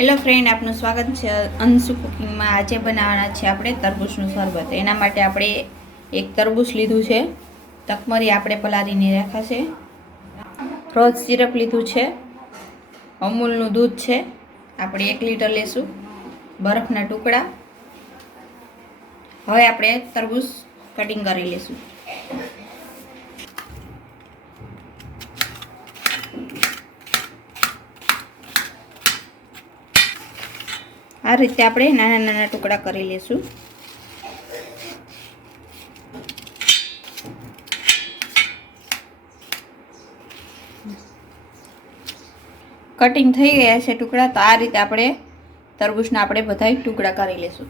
Hello friend, આપનું સ્વાગત છે અંશુ કુકિંગમાં। આજે બનાવવાના છે આપણે તરબૂચનું શરબત। એના માટે આપણે એક તરબૂચ લીધું છે, તકમરી આપણે પલાળીને રાખ્યા છે, રોઝ સિરપ લીધું છે, અમૂલનું દૂધ છે, આપણે 1 લીટર લેશું, બરફના ટુકડા। હવે આપણે તરબૂચ કટિંગ કરી લેશું। આ રીતે આપણે નાના નાના ટુકડા કરી લેશું। કટિંગ થઈ ગયા છે ટુકડા, તો આ રીતે આપણે તરબૂચના આપણે બધા ટુકડા કરી લેશું।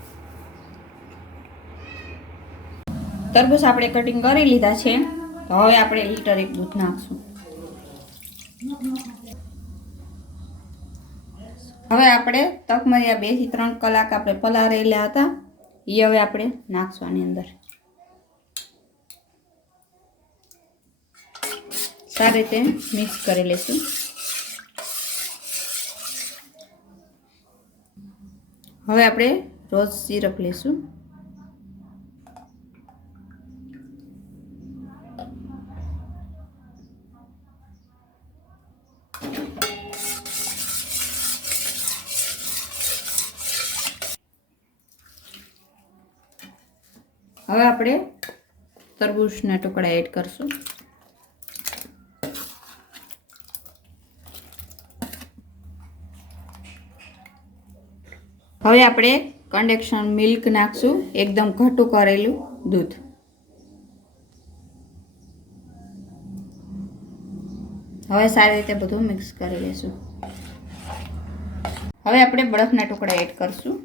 તરબૂચ આપણે કટિંગ કરી લીધા છે, તો હવે આપણે 1 લીટર દૂધ નાખશું। હવે આપણે તકમરિયા 2 થી 3 કલાક આપણે પલાળેલા હતા, એ હવે આપણે નાખશું આની અંદર। સારી રીતે મિક્સ કરી લેશું। હવે આપણે રોઝ સિરપ લેશું। હવે આપણે તરબૂચના ટુકડા એડ કરશું। હવે આપણે કન્ડેન્સ્ડ મિલ્ક નાખશું, એકદમ ઘટું કરેલું દૂધ। હવે સારી રીતે બધું મિક્સ કરી લેશું। હવે આપણે બરફના ટુકડા એડ કરશું।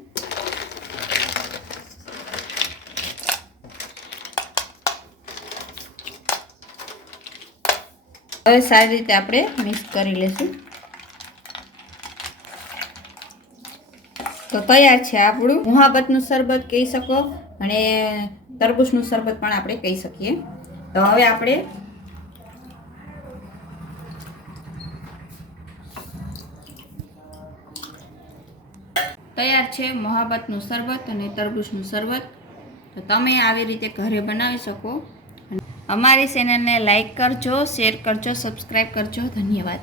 હવે સારી રીતે આપણે મિક્સ કરી લેશું। તો તૈયાર છે આપણું મોહાબતનું શરબત કહી શકો, અને તરબૂચનું શરબત પણ આપણે કહી શકીએ। તો હવે આપણે તૈયાર છે મોહાબતનું શરબત અને તરબૂચનું શરબત। તો તમે આવી રીતે ઘરે બનાવી શકો। અમારી ચેનલને લાઈક કરજો, શેર કરજો, સબસ્ક્રાઈબ કરજો। ધન્યવાદ।